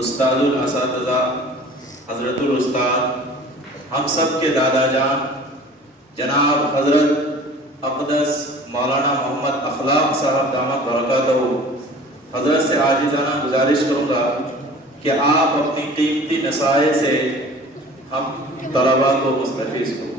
استاد الاساتذہ حضرت الاستاد ہم سب کے دادا جان جناب حضرت اقدس مولانا محمد اخلاق صاحب دامت برکاتہ، حضرت سے عاجزانہ گزارش کروں گا کہ آپ اپنی قیمتی نصائح سے ہم طلباء کو مستفیض کریں۔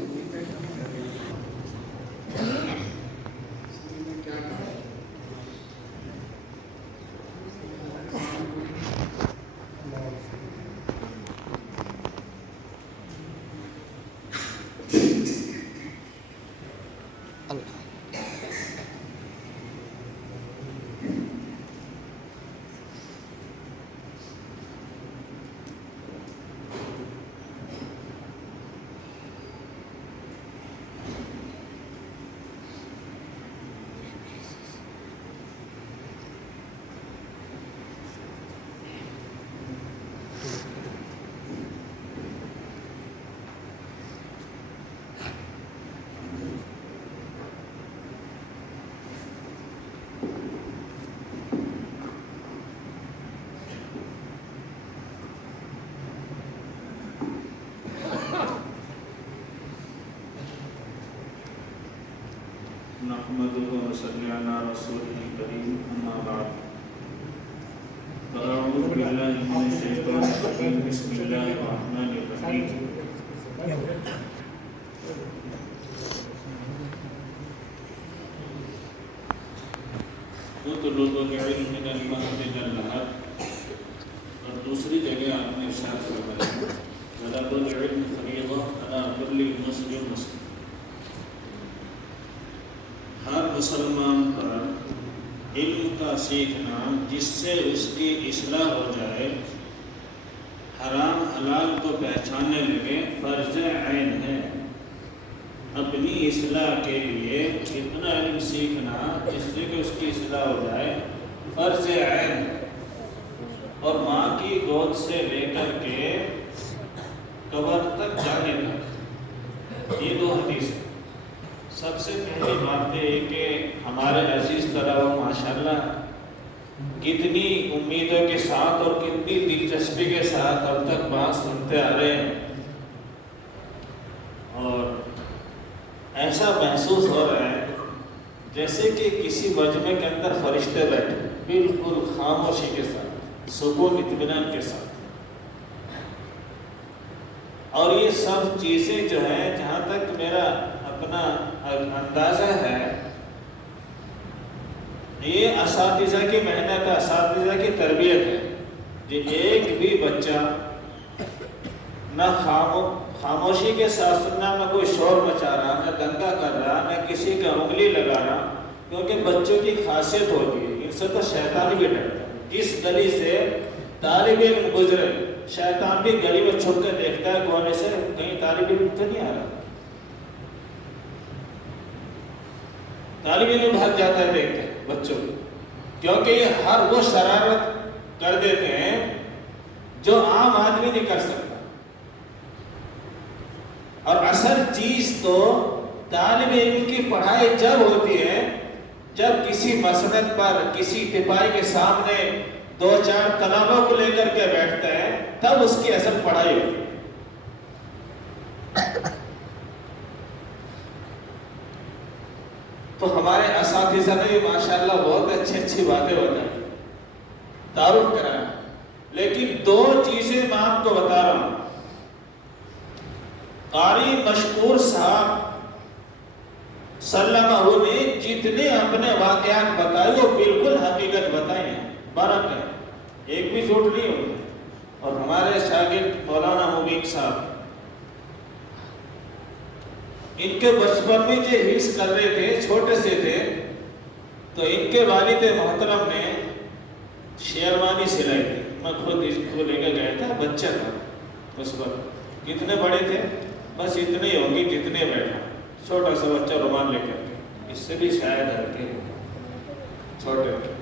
نحمده ونصلي على رسوله الكريم أما بعد فأعوذ بالله من الشيطان الرجيم بسم الله الرحمن الرحيم اطلب العلم من المهد إلى اللحد، اور دوسری جگہ آپ نے ارشاد فرمایا طلب العلم فریضہ علی کل مسلم مسلم، ہر مسلمان پر علم کا سیکھنا جس سے اس کی اصلاح ہو جائے، حرام حلال کو پہچاننے لگے، فرض عین ہے۔ اپنی اصلاح کے لیے اتنا علم سیکھنا جس سے کہ اس کی اصلاح ہو جائے فرض عین ہے۔ اور ماں کی گود سے لے کر کے قبر تک جانے تک، یہ دو حدیث ہیں۔ سب سے پہلی بات یہ کہ ہمارے عزیز طلباء ماشاءاللہ کتنی امیدوں کے ساتھ اور کتنی دلچسپی کے ساتھ اب تک بات سنتے آ رہے ہیں، اور ایسا محسوس ہو رہا ہے جیسے کہ کسی مجمع کے اندر فرشتے بیٹھے، بالکل خاموشی کے ساتھ، سکون اطمینان کے ساتھ۔ اور یہ سب چیزیں جو ہیں، جہاں تک میرا اپنا اندازہ ہے، یہ اساتذہ کی محنت، اساتذہ کی تربیت ہے۔ کہ ایک بھی بچہ نہ خاموشی کے ساتھ سننا، نہ کوئی شور مچا رہا، نہ دنگا کر رہا، نہ کسی کا انگلی لگا رہا، کیونکہ بچوں کی خاصیت ہوتی ہے، ان سے تو شیطان بھی ڈرتا ہے۔ جس گلی سے طالب علم گزرے، شیطان بھی گلی میں چھپ کے دیکھتا ہے کونے سے کہیں طالب علم تو نہیں آ رہا، طالب علم بھاگ جاتا ہے دیکھ کے بچوں کو، کیونکہ یہ ہر وہ شرارت کر دیتے ہیں جو عام آدمی نہیں کر سکتا۔ اور اصل چیز تو طالب علم کی پڑھائی جب ہوتی ہے جب کسی مسند پر، کسی ٹپائی کے سامنے دو چار طلباء کو لے کر کے بیٹھتا ہے، تب اس کی اصل پڑھائی ہوتی ہے۔ تو ہمارے اساتذہ نے بھی ماشاءاللہ بہت اچھی باتیں بتائی، تعارف کرایا، لیکن دو چیزیں میں آپ کو بتا رہا ہوں۔ قاری مشکور صاحب سلمہ نے جتنے اپنے واقعات بتائے وہ بالکل حقیقت بتائے ہیں، برحق ہے، ایک بھی جھوٹ نہیں ہوتا۔ اور ہمارے شاگرد مولانا مبین صاحب، ان کے بچپن میں جو حفظ کر رہے تھے، چھوٹے سے تھے، تو ان کے والد محترم نے شیروانی سلائی تھی۔ میں خود اس کو لے کے گیا تھا، بچہ تھا اس وقت، کتنے بڑے تھے، بس اتنے ہی ہوں گے جتنے بیٹھا، چھوٹا سا بچہ رومال لے کر کے، اس سے بھی شاید ہلکے چھوٹے تھے۔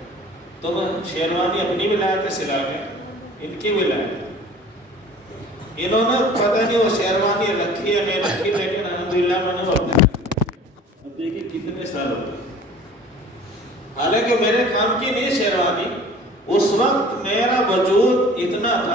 تو میں شیروانی اپنی بھی لایا تھا سلا کے، ان کی بھی لایا تھا۔ انہوں نے پتہ نہیں وہ شیروانی رکھی یا نہیں رکھی، لیکن الحمدللہ میں نے اپنا، اب دیکھیے کتنے سال ہو گئے۔ حالانکہ میرے کام کی نہیں شیروانی، اس وقت میرا وجود اتنا تھا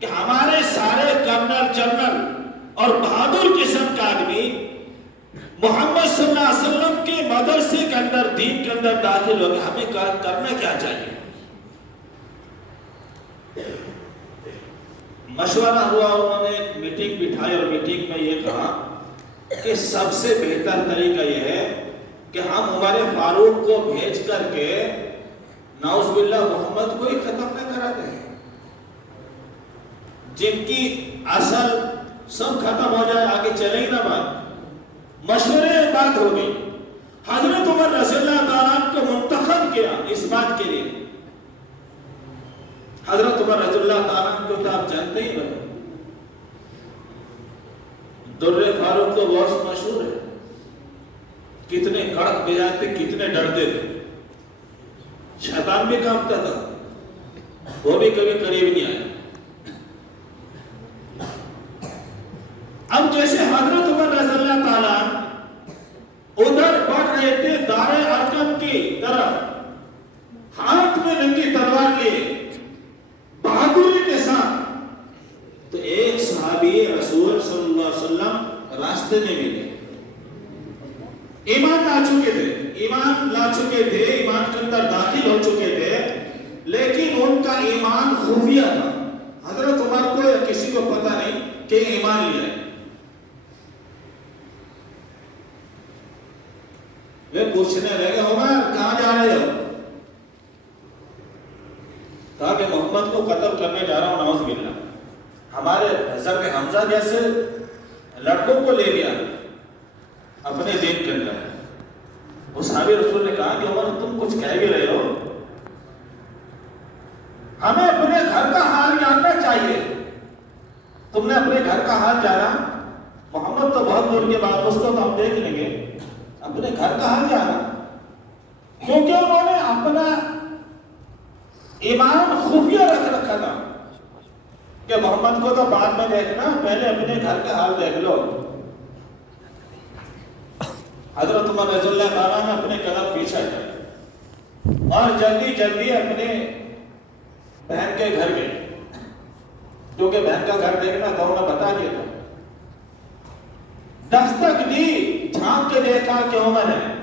کہ ہمارے سارے کرنل جنرل اور بہادر قسم کا آدمی محمد صلی اللہ علیہ وسلم کے مدرسے کے اندر، دین کے اندر داخل ہو گئے، ہمیں کرنا کیا چاہیے؟ مشورہ ہوا، انہوں نے ایک میٹنگ بٹھائی اور میٹنگ میں یہ کہا کہ سب سے بہتر طریقہ یہ ہے کہ ہم عمر فاروق کو بھیج کر کے نعوذ باللہ محمد کو ہی ختم نہ کرا دیں، جن کی اصل سب ختم ہو جائے، آگے چلے ہی نہ بات۔ مشورے بات ہو گئی، حضرت عمر رضی اللہ تعالیٰ عنہ کو منتخب کیا اس بات کے لیے۔ حضرت عمر رضی اللہ تعالیٰ عنہ کو تو آپ جانتے ہی بھائی، در فاروق تو بہت مشہور ہے، کتنے کڑک مزاج تھے، کتنے ڈرتے تھے، شیطان بھی کانپتا تھا، وہ بھی کبھی قریب نہیں آیا۔ اب جیسے حضرت عمر رضی اللہ تعالیٰ ادھر بڑھ رہے تھے دار ارقم کی طرف، ہاتھ میں ننگی تلوار لیے بہادری کے ساتھ، تو ایک صحابی رسول صلی اللہ علیہ وسلم راستے میں ملے، ایمان لا چکے تھے، ایمان کے اندر داخل ہو چکے تھے، لیکن ان کا ایمان خفیہ تھا، حضرت عمر کو یا کسی کو پتہ نہیں کہ ایمان لیا ہے۔ وہ پوچھنے لگے، عمر کہاں جا رہے ہو؟ کہا کہ محمد کو قتل کرنے جا رہا ہوں، نعوذ باللہ، ہمارے حضرت حمزہ جیسے لڑکوں کو لے لیا اپنے دین کے اندر۔ اس صحابی رسول نے کہا کہ عمر تم کچھ کہہ بھی رہے ہو، ہمیں اپنے گھر کا حال جاننا چاہیے، تم نے اپنے گھر کا حال جانا، محمد تو بہت دور کے بعد، اس کو تو ہم دیکھ لیں گے، اپنے گھر کا حال جانا، کیونکہ انہوں نے اپنا ایمان خفیہ رکھ رکھا تھا کہ محمد کو تو بعد میں دیکھنا، پہلے اپنے گھر کا حال دیکھ لو۔ حضرت عمر رضی اللہ تعالیٰ نے اپنے قدم پیچھے کر اور جلدی اپنے بہن کے گھر گئے، کیونکہ بہن کا گھر دیکھنا تھا، انہیں بتا دیا تھا۔ دستک دی، جھانک کے دیکھا کہ عمر ہے،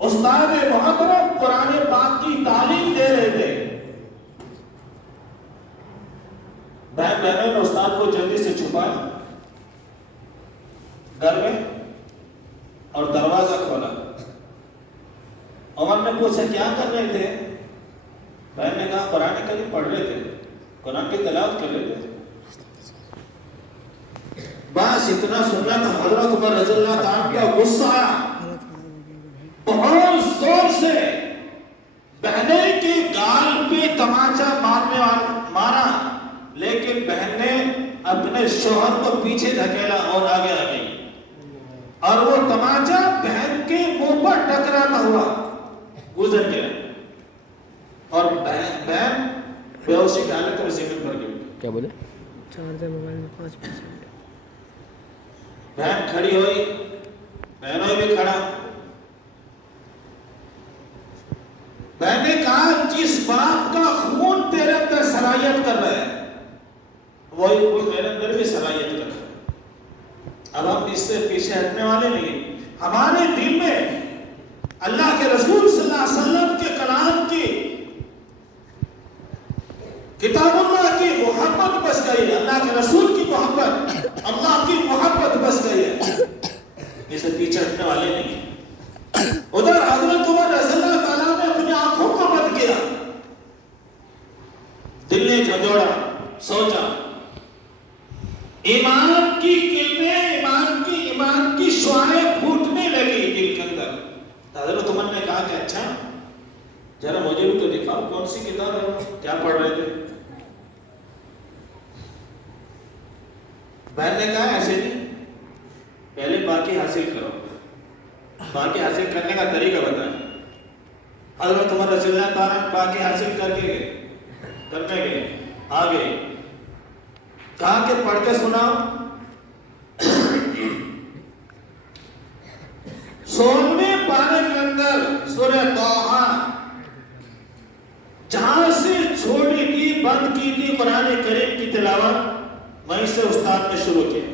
استاد محترم قرآن پاک کی تعلیم دے رہے تھے۔ بہنوں نے استاد کو جلدی سے چھپایا گھر میں اور دروازہ کھولا۔ عمر نے پوچھا کیا کر رہے تھے؟ بہن نے کہا قرآن کریم پڑھ رہے تھے، قرآن کی تلاوت کر رہے تھے۔ بس اتنا سننا تو حضرت عمر رضی اللہ تعالیٰ کا غصہ آیا، بہت زور سے بہنیں کی گال پہ تماچا مارا، لیکن بہن نے اپنے شوہر کو پیچھے دھکیلا اور آگے آ گئی، اور وہ تماچا بہن کے منہ پر ٹکراتا ہوا گزر گیا، اور بہن بے ہوشی کی حالت میں زمین پر گر گئی۔ کیا بولے؟ چارجر موبائل میں 5%۔ بہن کھڑی ہوئی، بہنوں بھی کھڑا۔ بہن نے کہا جس باپ کا خون تیرے اندر صلاحیت کر رہا ہے، وہی خون میرے اندر بھی صلاحیت کر رہا ہے۔ اب ہم اس سے پیچھے ہٹنے والے نہیں، ہمارے دل میں اللہ کے رسول صلی اللہ علیہ وسلم کے کلام کی، کتاب اللہ کی محبت بس گئی ہے، اللہ کے رسول کی محبت، اللہ کی محبت بس گئی ہے، اسے پیچھے ہٹنے والے نہیں۔ ادھر حضرت عمر رضی اللہ تعالیٰ نے اپنی آنکھوں کو بند کیا، دل نے جھنجھوڑا، سوچا ایمان کی کرنیں، ایمان کی شعاعیں پھوٹنے لگی دل کے اندر۔ حضرت عمر نے کہا کہ اچھا ذرا مجھے بھی تو دکھاؤ کون سی کتاب ہے، کیا پڑھ رہے تھے؟ بہن نے کہا ایسے نہیں، پہلے باقی حاصل کرو، باقی حاصل کرنے کا طریقہ بتائیں۔ حضرت عمر رضی اللہ تعالیٰ باقی حاصل کرنے گئے، آگے کہا کہ پڑھ کے سناؤ۔ 16ویں پارے کے اندر سورہ طٰہٰ جہاں سے چھوڑی تھی بند کی تھی قرآن کریم کی تلاوت، وہیں سے استاد نے شروع کیا.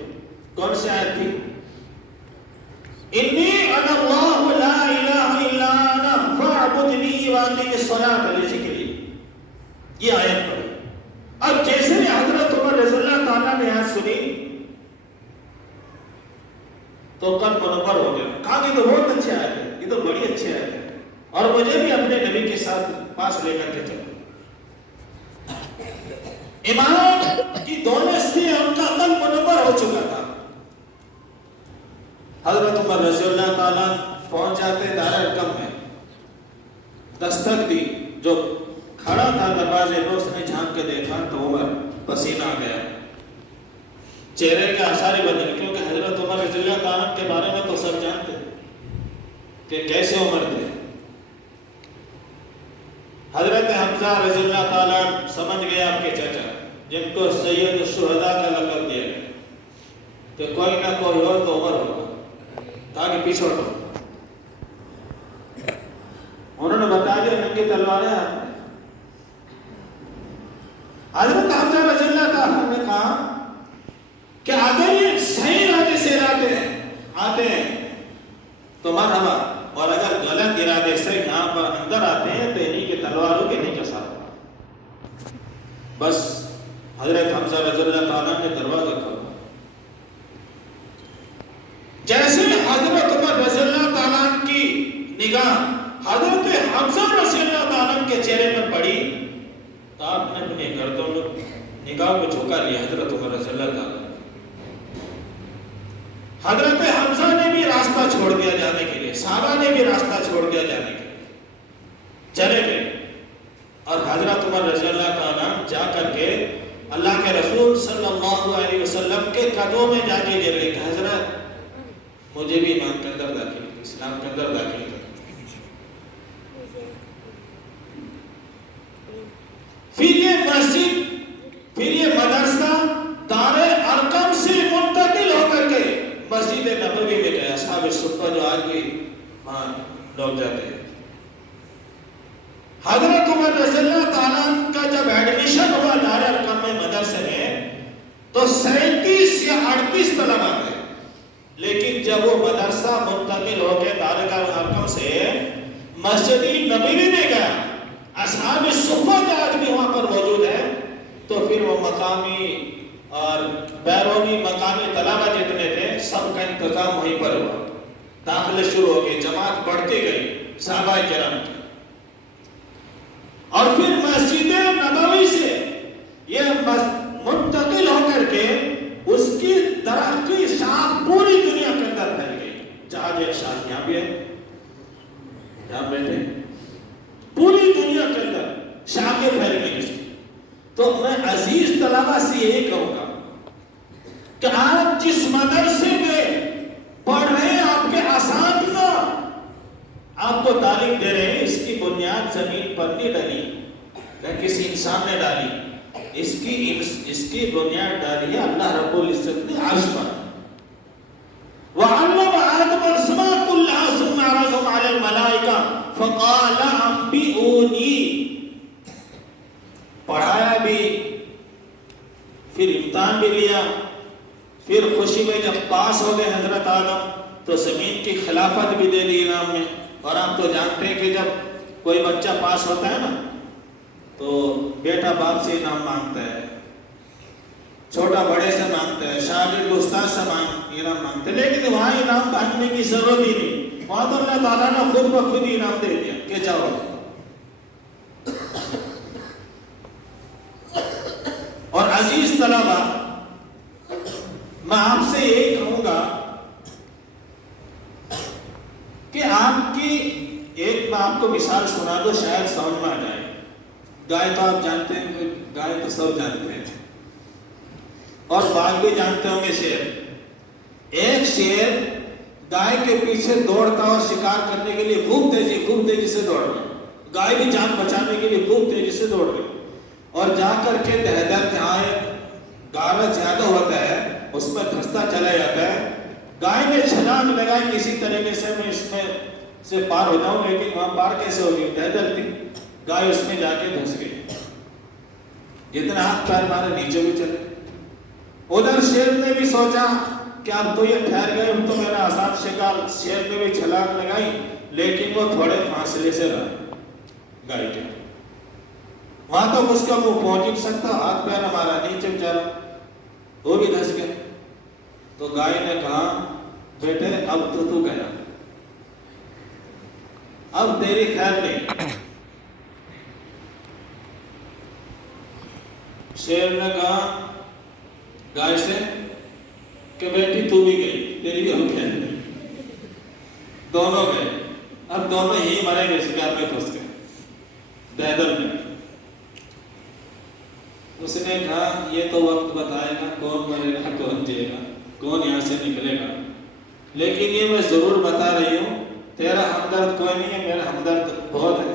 کون سی آیت تھی؟ انی انا اللہ لا الہ الا انا فاعبدنی واقم الصلاۃ لذکری. یہ آیت پڑھی. اب جیسے حضرت عمر رضی اللہ تعالیٰ نے آیت سنی تو قلب منور ہو گیا. کہا کہ تو بہت اچھی آیت ہے، یہ تو بڑی اچھی آیت ہے، اور مجھے بھی اپنے نبی کے ساتھ پاس لے کر کے چلو. امام کی دولت سے ان کا قلب منور ہو چکا تھا. حضرت عمر رضی اللہ تعالیٰ پہنچ جاتے دار ارقم میں. دستک دی، جو کھڑا تھا دروازے پہ اس نے جھانک کے دیکھا تو عمر پسینہ آ گیا، چہرے کے آثار بدل. کیونکہ حضرت عمر رضی اللہ تعالیٰ کے بارے میں تو سب جانتے کہ کیسے عمر تھے. حضرت حمزہ رضی اللہ تعالیٰ سمجھ گئے آپ کے چچا، جن کو سید الشہداء کا لقب دیا گیا، کہ کوئی نہ کوئی ہو تو عمر ہوگا. کہا کہ پیچھے ہٹو. انہوں نے بتا دیا ننگی تلواریں ہاتھ میں. حضرت حمزہ رضی اللہ تعالیٰ نے کہا کہ اگر یہ صحیح ارادے سے آتے ہیں تو مرحبا، اور اگر غلط ارادے سے یہاں پر اندر آتے ہیں تو انہیں کے تلواروں کے نہیں کسا. بس حضرت حمزہ رضی اللہ تعالیٰ نے دروازہ کھولا. جیسے حضرت عمر رضی اللہ تعالیٰ کی نگاہ حضرت حمزہ رضی اللہ تعالیٰ کے چہرے پر پڑی تو آپ نے اپنے گردوں میں نگاہ کو جھکا لیا. حضرت عمر رضی اللہ تعالیٰ، حضرت حمزہ نے بھی راستہ چھوڑ دیا جانے کے لیے، صحابہ نے بھی راستہ چھوڑ دیا جانے کے لیے، چلے گئے. اور حضرت عمر رضی اللہ تعالیٰ جا کر کے اللہ کے رسول صلی اللہ علیہ وسلم کے قدموں میں جا کے گر گئے کہ حضرت مجھے بھی ایمان کے اندر داخل، اسلام کے اندر داخل کر. پھر یہ مسجد، پھر یہ مدرسہ دار ارقم سے منتقل ہو کر کے مسجد نبوی میں گیا. اصحاب الصفہ جو آج بھی وہاں لوگ جاتے ہیں. حضرت عمر رضی اللہ تعالیٰ کا جب ایڈمیشن ہوا دار ارقم میں مدرسے میں تو 37 یا 38 طلبہ تھے. لیکن جب وہ مدرسہ منتقل ہو کے دار ارقم سے مسجد نبوی میں گیا، اصحاب الصفہ جو آج بھی وہاں پر موجود ہے، تو پھر وہ مقامی اور بیرونی مقامی طلبہ جتنے تھے سب کا انتظام وہیں پر ہوا. داخلے شروع ہو گئے، جماعت بڑھتی گئی صحابہ کرام کی. اور پھر مسجد نبوی سے یہ منتقل ہو کر کے اس کی درخت کی شاخ پوری دنیا کے اندر پھیل گئی. جہاں ایک شاخ یہاں بھی ہے، یہاں بیٹھے، پوری دنیا کے اندر شاخیں پھیل گئی. تو میں عزیز طلبہ سے یہی کہوں گا کہ آپ جس مدرسے میں پڑھ رہے ہیں، آپ کے اساتذہ آپ کو تعلیم دے رہے ہیں، اس کی بنیاد زمین پر نہیں ڈلی نہ کسی انسان نے ڈالی. اس کی بنیاد ڈالی ہے اللہ رب العزت نے عرش پر. وَعَلَّمَ آدَمَ الْأَسْمَاءَ كُلَّهَا ثُمَّ عَرَضَهُمْ عَلَى الْمَلَائِكَةِ فَقَالَ أَنبِئُونِي. پڑھایا بھی، پھر امتحان بھی لیا، پھر خوشی میں جب پاس ہو گئے حضرت آدم تو زمین کی خلافت بھی دے دی انعام میں. اور آپ تو جانتے ہیں کہ جب کوئی بچہ پاس ہوتا ہے نا تو بیٹا باپ سے انعام مانگتا ہے، چھوٹا بڑے سے مانگتا ہے، شاگرد استاد سے انعام مانگتا ہے. لیکن وہاں انعام مانگنے کی ضرورت ہی نہیں، وہاں تو اللہ تعالیٰ نے خود بخود ہی انعام دے دیا کہ جاؤ. اور عزیز طلبہ، میں آپ سے یہی کہوں گا کہ آپ کی ایک میں آپ کو مثال سنا دو، شاید سمجھ میں آ جائے. گائے تو آپ جانتے ہیں، گائے تو سب جانتے ہیں، اور باغ بھی جانتے ہوں گے. شیر، ایک شیر گائے کے پیچھے دوڑتا اور شکار کرنے کے لیے خوب تیزی سے دوڑ رہا. گائے بھی جان بچانے کے لیے خوب تیزی سے دوڑ رہی، اور جا کر کے دہدر جہاں گارا زیادہ ہوتا ہے اس میں دھستا چلا جاتا ہے. گائے نے چھلانگ لگائی کسی طریقے سے میں اس میں سے پار ہو جاؤں، لیکن وہاں پار کیسے ہوگی؟ دہدر تھی. گائے اس میں جا کے دھس گئی. جتنے ہاتھ پیر مارے نیچے بھی چلے. ادھر شیر نے بھی سوچا کہ اب تو یہ ٹھہر گئے، اب تو میرا آسان شکار. شیر نے بھی چھلانگ لگائی لیکن وہ تھوڑے فاصلے سے رہا گائے کے. وہاں تک اس کا منہ پہنچ نہیں سکتا، ہاتھ پیر ہمارا نیچے چلا، وہ بھی دھس گیا. تو گائے نے کہا بیٹے اب تو گیا، اب تیری خیر نہیں. شیر نے کہا گائے سے کہ بیٹی تو بھی گئی، تیری بھی اب خیر نہیں. دونوں گئے، اب دونوں ہی مرے گئے، شکار میں پھنس گئے پیدل میں. اس نے کہا یہ تو وقت بتائے گا کون مرے گا کون جیے گا، کون یہاں سے نکلے گا، لیکن یہ میں ضرور بتا رہی ہوں تیرا ہمدرد کوئی نہیں ہے، میرا ہمدرد بہت ہے.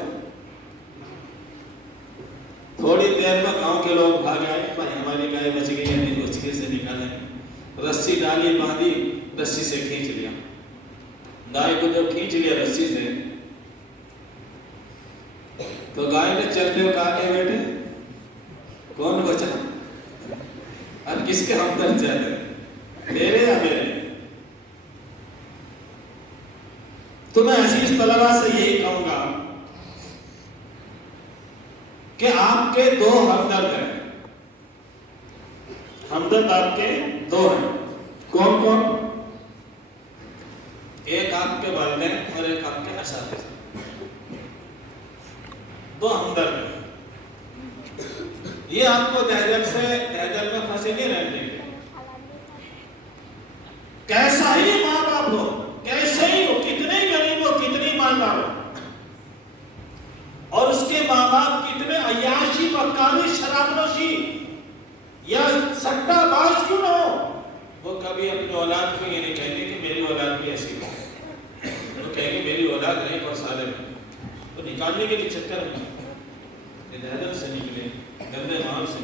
تھوڑی دیر میں گاؤں کے لوگ بھاگ آئے، بھائی ہماری گائے بچ گئی ہے، نہیں بچ گئی سے نکالیں. رسی ڈالی، باندھی، رسی سے کھینچ لیا. گائے کو جب کھینچ لیا رسی سے تو گائے نے چلتے ہوئے کہا کہ بیٹے کون بچا اور کس کے ہمدرد زیادہ، میرے یا میرے؟ تو میں عزیز طلبہ سے یہی کہوں گا کہ آپ کے دو ہمدرد ہیں. ہمدرد آپ کے دو ہیں. کون کون؟ ایک آپ کے والدین اور ایک آپ کے اساتذہ. دو ہمدرد ہیں. یہ آپ کو دہجل میں پھنسے نہیں رہنے دیں گے. کیسا ہی ماں باپ ہو، کیسے ہی ہو، کتنے غریب ہو، کتنی مالدار ہو، اور اس کے ماں باپ کتنے عیاشی مکاری شراب نوشی یا سٹا باز کیوں نہ ہو، وہ کبھی اپنی اولاد کو یہ نہیں کہیں گے کہ میری اولاد بھی ایسی ہے. وہ کہیں گے میری اولاد نہیں پر سالم ہے. تو نکالنے کے لیے چکر میں دہجل سے نکلے، گندے ماحول سے.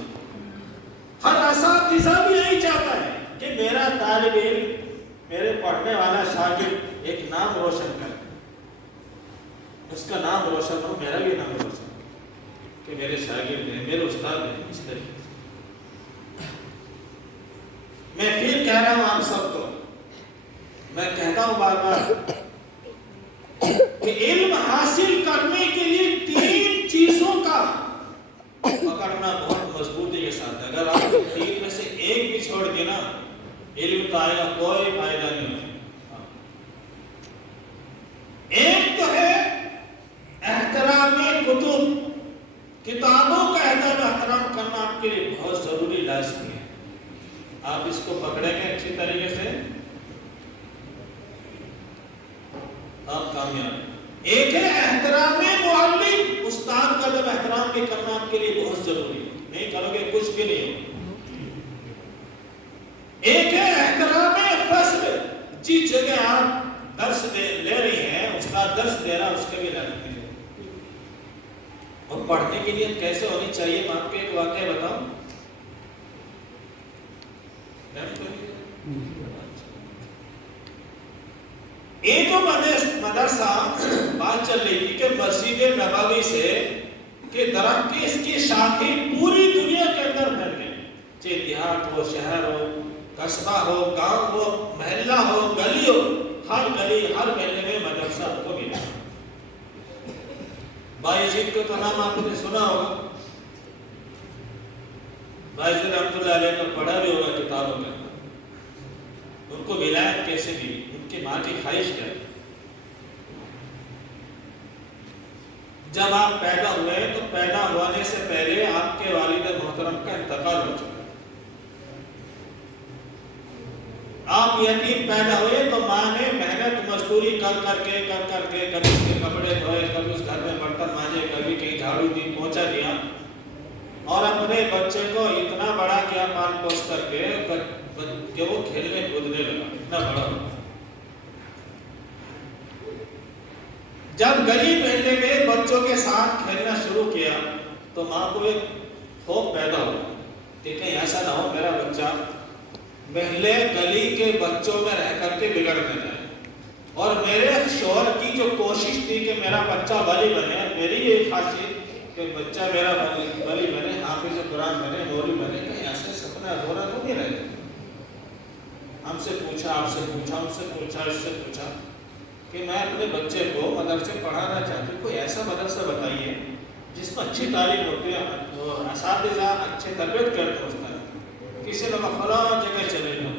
ہر اساتذہ بھی یہی چاہتا ہے کہ میرا طالب علم، میرے پڑھنے والا شاگرد ایک نام روشن کرے، اس کا نام روشن ہو، میرا بھی نام روشن ہو کہ میرے شاگرد ہیں، میرے استاد ہیں. اس طریقے سے میں پھر کہہ رہا ہوں آپ سب کو، میں کہتا ہوں بار بار کہ علم حاصل کرنے کے لیے 3 چیزوں کا پکڑنا بہت مضبوطی کے ساتھ ہے. اگر آپ 3 میں سے ایک بھی چھوڑ دیں نا، علم کا آئے گا کوئی فائدہ نہیں ہے. ایک تو ہے احترام کتب، کتابوں کا احترام کرنا آپ کے لیے بہت ضروری لازمی ہے. آپ اس کو پکڑیں گے اچھی طریقے سے آپ کامیاب. ایک ہے احترام معلم، استاد کا جب احترام بھی کرنا آپ کے لیے بہت ضروری ہے، نہیں کرو گے کچھ بھی نہیں ہوگا. ایک ہے احترام فصل، جس جگہ آپ درس لے رہی ہیں، اس کا درس دے رہا اس کے بھی لازم دیجیے. اور پڑھنے کی نیت کیسے ہونی چاہیے، میں آپ کو ایک واقعہ بتاؤں. ایک مدرسہ بات چل رہی تھی کہ مسجد نبوی سے کہ درخت کی اس کی شاخیں پوری دنیا کے اندر پھیل گئی، چاہے دیہات ہو، شہر ہو، قصبہ ہو، گاؤں ہو، محلہ ہو، گلی ہو، ہر گلی ہر محلے میں مدرسہ آپ کو ملا. بائیزید کو تو نام آپ نے سنا ہوگا. بائیزید رحمۃ اللہ علیہ کو پڑھا بھی ہوگا کتابوں کے اندر. ان کو ولایت کیسے ملی، ان کی ماں کی خواہش کیا. جب آپ پیدا ہوئے تو پیدا ہونے سے پہلے آپ کے والد محترم کا انتقال ہو چکا. آپ یتیم پیدا ہوئے تو ماں نے محنت مزدوری کر کر کے کبھی اس کے کپڑے دھوئے، کبھی اس گھر میں برتن مانجے، کبھی کہیں جھاڑو دی پہنچا دیا، اور اپنے بچے کو اتنا بڑا کیا پال پوس کر کے کہ وہ کھیلنے کودنے لگا، اتنا بڑا ہوا. جب گلی محلے میں بچوں کے ساتھ کھیلنا شروع کیا تو ماں کو ایک خوف پیدا ہوا کہ کہیں ایسا نہ ہو میرا بچہ محلے گلی کے بچوں میں رہ کر کے بگڑ نہ جائے. اور میرے شوہر کی جو کوشش تھی کہ میرا بچہ ولی بنے، میری یہ خواہش کہ بچہ میرا ولی بنے، حافظ قرآن بنے، مولوی بنے، کہیں ایسے سپنا ادھورا تو نہیں رہے۔ ہم سے پوچھا، آپ سے پوچھا، ان سے پوچھا، اس سے پوچھا کہ میں اپنے بچے کو مدرسے پڑھانا چاہتی ہوں، کوئی ایسا مدرسہ بتائیے جس میں اچھی تعلیم ہوتی ہے، اساتذہ اچھے تربیت کرتے ہیں استاد۔ کسی نے فلاں جگہ چلے جاؤ،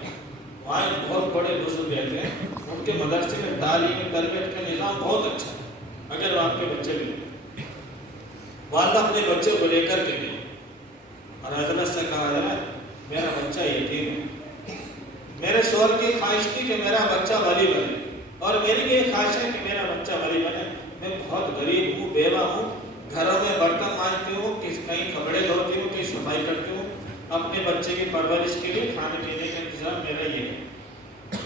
وہاں ایک بہت بڑے بزرگ رہتے ہیں، ان کے مدرسے میں تعلیم تربیت کا نظام بہت اچھا ہے، اگر آپ کے بچے بھی والدہ اپنے بچے کو لے کر کے گئے اور حضرت سے کہا جائے میرا بچہ یتیم ہے، میرے شوہر کی خواہش تھی کہ میرا بچہ ولی بنے، اور میری بھی خواہش ہے کہ میرا بچہ ولی بنے، میں بہت غریب ہوں، بیوہ ہوں، گھروں میں برتن مانجتی ہوں، کہیں کپڑے دھوتی ہوں، کہیں صفائی کرتی ہوں، اپنے بچے کی پرورش کے لیے کھانے پینے کا انتظام میرا یہ ہے۔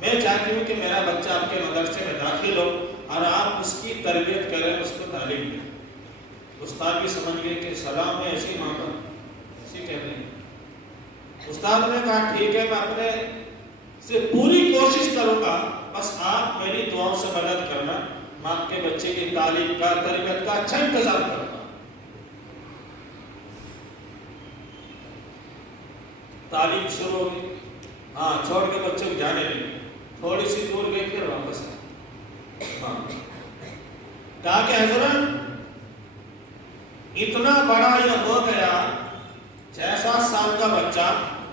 میں چاہتی ہوں کہ میرا بچہ آپ کے مدرسے میں داخل ہو اور آپ اس کی تربیت کریں، اس کو تعلیم دیں۔ استاد بھی سمجھ گئے کہ سلام میں ایسی ماں پر ایسی کہتے ہیں۔ استاد نے کہا ٹھیک ہے، میں اپنے سے پوری کوشش کروں گا، بس آپ میری دعاؤں سے مدد کرنا، میں آپ کے بچے کی تعلیم کا تربیت کا اچھا انتظام کروں گا۔ تعلیم شروع ہوگی، ہاں چھوڑ کے بچے کو جانے لگے، تھوڑی سی دور گئے پھر واپس آئے۔ ہاں کہا کہ حضرت اتنا بڑا یہ ہو گیا، 6-7 سال کا بچہ،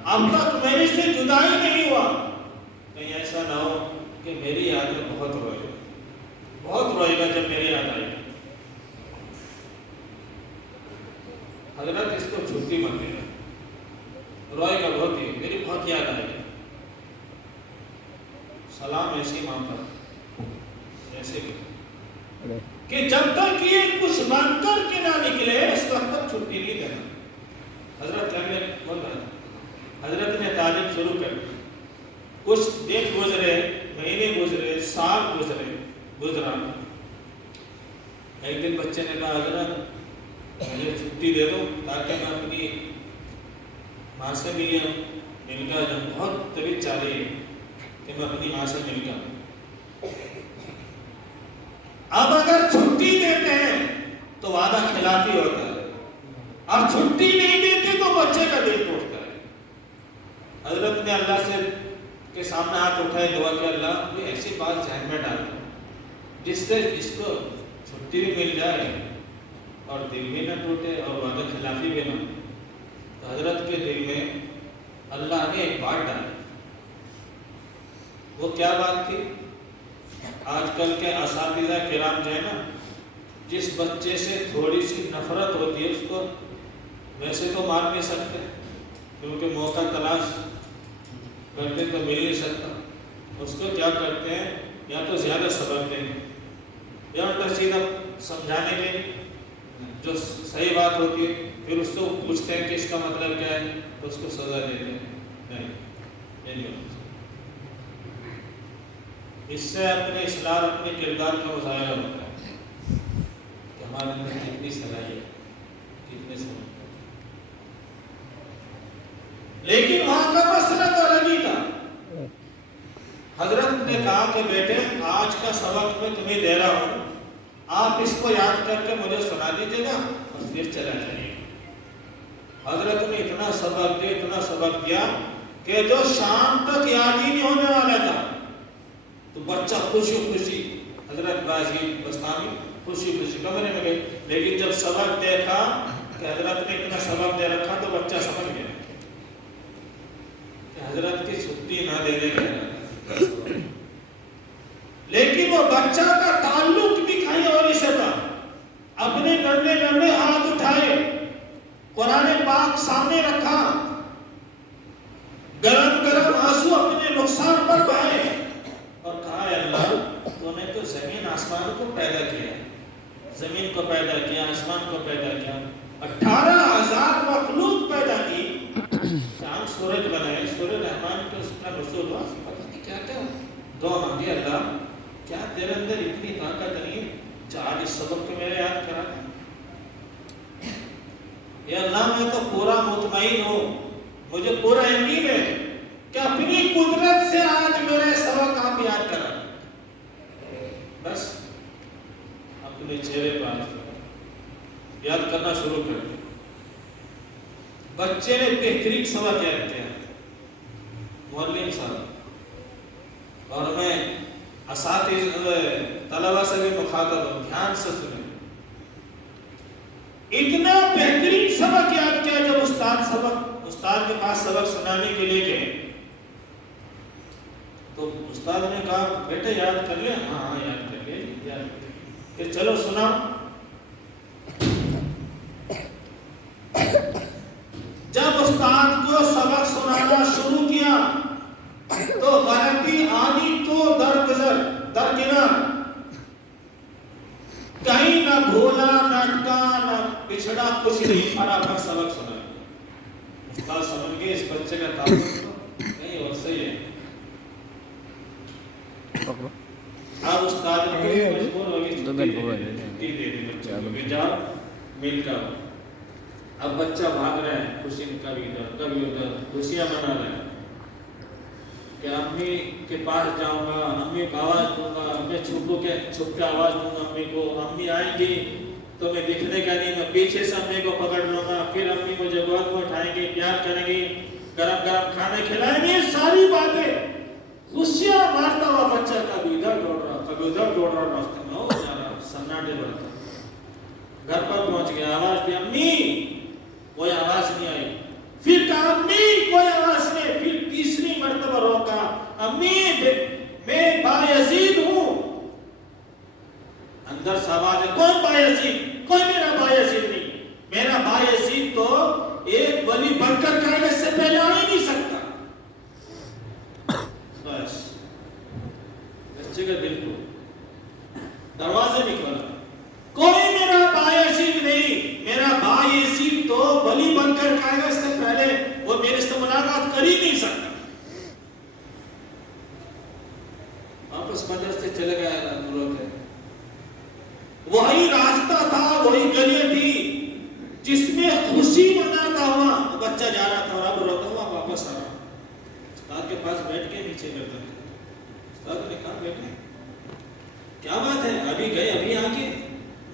اب تک میری سے جدا ہی نہیں ہوا، کہیں ایسا نہ ہو کہ میری یاد میں بہت روئے گا، بہت روئے گا جب میری یاد آئے گی۔ حضرت اس کو چھٹی مت دینا، روئے گا بہت ہی، میری بہت یاد آئے گی۔ سلام ایسی ماں پر ایسے کہ جب تک یہ کچھ بن کر کے نہ نکلے اس وقت تک چھٹی نہیں دینا۔ حضرت بول رہا تھا، حضرت نے تعلیم شروع کر دی، کچھ دن گزرے، مہینے گزرے، سال گزرا، ایک دن بچے نے کہا حضرت مجھے چھٹی دے دو تاکہ میں اپنی ماں سے مل گیا، جب بہت طبیعت چاہ رہی ہے کہ میں اپنی ماں سے مل گیا۔ اب اگر چھٹی دیتے ہیں تو وعدہ خلافی ہوتا ہے، اب چھٹی نہیں دیتے تو بچے کا دل ٹوٹتا ہے۔ حضرت نے اللہ سے کے سامنے ہاتھ اٹھائے، دعا کہ اللہ کوئی ایسی بات ذہن میں ڈال جس سے اس کو چھٹی بھی مل جائے اور دل بھی نہ ٹوٹے اور وعدہ خلافی بھی نہ۔ تو حضرت کے دل میں اللہ نے ایک بات ڈالی، وہ کیا بات تھی؟ آج کل کے اساتذہ کرام جو ہے نا، جس بچے سے تھوڑی سی نفرت ہوتی ہے اس کو ویسے تو مار نہیں سکتے، کیونکہ موقع تلاش کرتے تو مل نہیں سکتا، اس کو کیا کرتے ہیں یا تو زیادہ سبق دیں گے یا الٹا سیدھا سمجھانے کے جو صحیح بات ہوتی ہے پھر اس کو پوچھتے ہیں کہ اس کا مطلب کیا ہے تو اس کو سزا دیتے ہیں۔ نہیں، یہ نہیں ہوتا۔ اس سے اپنے اصلاح، اپنے کردار کا مظاہرہ ہوتا ہے کہ ہمارے اندر کتنی صلاحیت، کتنے سمجھ۔ لیکن وہاں کا مسئلہ تو الگ ہی تھا۔ حضرت نے کہا کہ بیٹے آج کا سبق میں تمہیں دے رہا ہوں، آپ اس کو یاد کر کے مجھے سنا دیجیے گا اور پھر چلا جائیے۔ حضرت نے اتنا سبق دیا کہ جو شام تک یاد ہی نہیں ہونے والا تھا، تو بچہ خوشی حضرت بازی بستانی خوشی کمرے میں گئے، لیکن جب سبق دیکھا کہ حضرت نے اتنا سبق دے رکھا تو بچہ سمجھ گیا کہ حضرت کی چھٹی نہ دینے کا، لیکن وہ بچہ کا تعلق بھی کہیں اور سے تھا۔ اپنے گندے ہاتھ اٹھائے، قرآن پاک سامنے رکھا، گرم آنسو اپنے نقصان پر بہائے اور کہا اے اللہ تو نے تو زمین آسمان کو پیدا کیا، زمین کو پیدا کیا، آسمان کو پیدا کیا، 18,000 مخلوق پیدا کی، چاند سورج بنائے، سورج رحمان کے اس کا رسول ہوا، پتہ نہیں کیا کیا دعا مانگی، اللہ کیا تیرے اندر اتنی طاقت نہیں ہے چار اس سبق کو میرے یاد کرا دیں۔ یا اللہ میں تو پورا مطمئن ہوں، مجھے پورا یقین ہے کہ اپنی قدرت سے آج میرے سبق آپ یاد کرا دیں۔ بس اپنے چہرے پر یاد کرنا شروع کر دیا. بچے نے بہترین سبق یاد کیا. معلم صاحب اور میں اساتذہ طلبہ سے بھی مخاطب ہوں, دھیان سے سنیں. اتنا بہترین سبق یاد کیا جب استاد کے پاس سبق سنانے کے لیے گئے تو استاد نے کہا بیٹے یاد کر لیں. ہاں یاد کر لیں. کہ چلو سنا. جب استاد کو سبق سنانا شروع کیا تو غلطی آنی تو درکنار, کہیں نہ بھولا نہ اٹکا نہ پچھڑا, کچھ نہیں, فٹافٹ سبق سنا. استاد سمجھ گئے اس بچے کا تعلق نہیں اور صحیح ہے. اب استاد نے مجبور ہو گئی جا مل کر. اب بچہ بھاگ رہا ہے, خوشی کبھی ادھر کبھی ادھر, خوشیاں منا رہا ہے کہ امی کے پاس جاؤں گا, امی کو آواز دوں گا, میں چھپ کے آواز دوں گا امی کو. امی آئیں گی تو میں دکھنے کا نہیں, میں پیچھے سے امی کو پکڑ لوں گا. پھر امی مجھے گود میں اٹھائیں گی, پیار کریں گی, گرم گرم کھانے کھلائیں گے. یہ ساری باتیں خوشیاں مارتا ہوا بچہ کبھی ادھر دوڑ رہا کبھی ادھر دوڑ رہا, راستے میں ہو جا رہا, سناٹے بڑھتا. گھر پر پہنچ گیا, آواز دی امی, کوئی آواز نہیں آئی. پھر کہا امی کوئی آواز نہیں. پھر تیسری مرتبہ روکا, امی میں بایزید ہوں. اندر سے آواز ہے, کون بایزید؟ کوئی میرا بایزید نہیں. میرا بایزید تو ایک ولی بن کر کائے اس سے پہلے آ ہی نہیں سکتا. بس بچے کا دل کو دروازے نہیں کھولا. کوئی میرا بایزید نہیں, میرا بایزید تو ولی بن کر کائے گا, اس سے پہلے وہ میرے سے ملاقات کر ہی نہیں سکتا. واپس مدرسے چلے گیا. وہی راستہ تھا, وہی گلی تھی جس میں خوشی مناتا ہوا بچہ جا رہا تھا, اور اب روتا ہوا واپس آ رہا. استاد کے پاس بیٹھ کے نیچے کرتا تھا. استاد نے کہا بیٹھے کیا بات ہے, ابھی گئے ابھی آ کے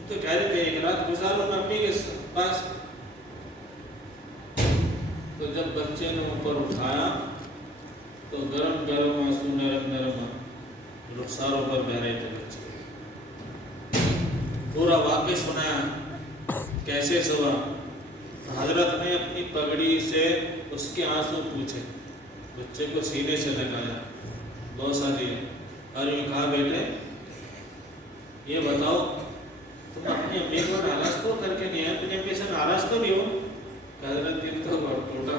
تو کہہ رہے تھے ایک رات گزارو میں امی کے پاس. تو جب بچے نے اوپر اٹھایا تو گرم گرم آنسو نرم نرم رخساروں پر بہ رہے تھے بچے. پورا واقعہ سنایا کیسے ہوا. حضرت نے اپنی پگڑی سے اس کے آنسو پوچھے, بچے کو سینے سے لگایا, بوسہ دیا, اور یہ کہا بیٹے یہ بتاؤ تم اپنی امی کو ناراض تو کر کے نہیں ہے, اپنی امی سے ناراض تو نہیں ہو؟ حضرت دل تو بہت ٹوٹا,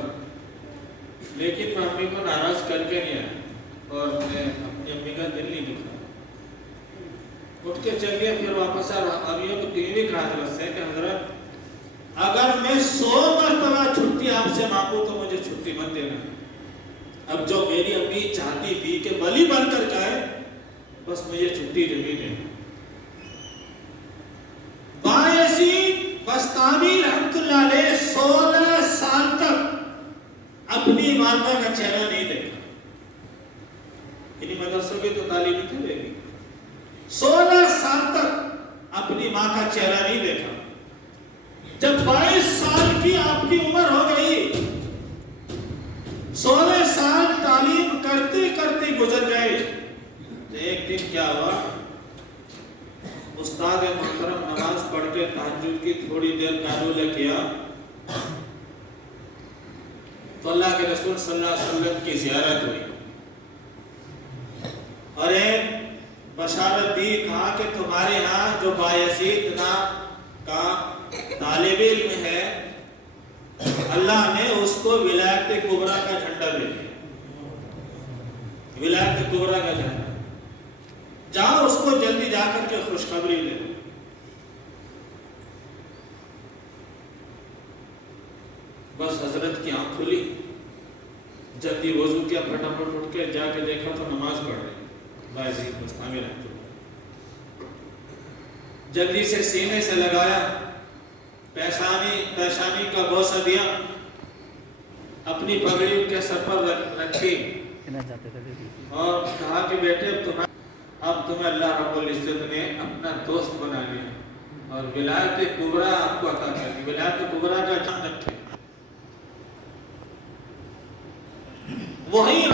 لیکن میں امی کو ناراض کر کے نہیں آیا اور میں اپنی امی کا دل نہیں دکھا. اٹھ کے چل گیا, پھر واپس آ رہا. اب یہ تو بھی کہا حضرت سے کہ حضرت اگر میں 100 مرتبہ چھٹی آپ سے مانگوں تو مجھے چھٹی مت دینا. اب جو میری امی چاہتی تھی کہ ولی بن کر جائے, بس مجھے چھٹی دے دے. بایزید بستامی رحمت اللہ علیہ 16 سال تک اپنی والدہ کا چہرہ نہیں دیکھا. انہی مدرسوں کی تو تعلیم تھی لیکن 16 سال تک اپنی ماں کا چہرہ نہیں دیکھا. جب 22 سال کی آپ کی عمر ہو گئی, 16 سال تعلیم کرتے کرتے گزر گئے, تو ایک دن کیا ہوا, استاد محترم نماز پڑھ کے تہجد کی تھوڑی دیر قیلولہ کیا تو اللہ کے رسول صلی اللہ علیہ وسلم کی زیارت ہوئی اور ایک بشارت دی. کہا کہ تمہارے ہاں جو بایزید نام کا طالب علم ہے, اللہ نے اس کو ولایت کبریٰ کا جھنڈا دے دیا. ولایت کبریٰ کا جھنڈا, جاؤ اس کو جلدی جا کر کے خوشخبری دے دو. بس حضرت کی آنکھ کھلی, جلدی وضو کیا, پھٹافٹ اٹھ کے جا کے دیکھا تو نماز پڑھ رہے بایزید بستامی رحمۃ اللہ. جلدی سے سینے سے لگایا, پیشانی کا بوسہ دیا, اپنی پگڑی ان کے سر پر رکھی اور کہا کہ بیٹے اب تمہیں اللہ رب العزت نے اپنا دوست بنا لیا اور ولایت کبریٰ آپ کو عطا کر دی. ولایت کبریٰ کا چاند رکھے. وہی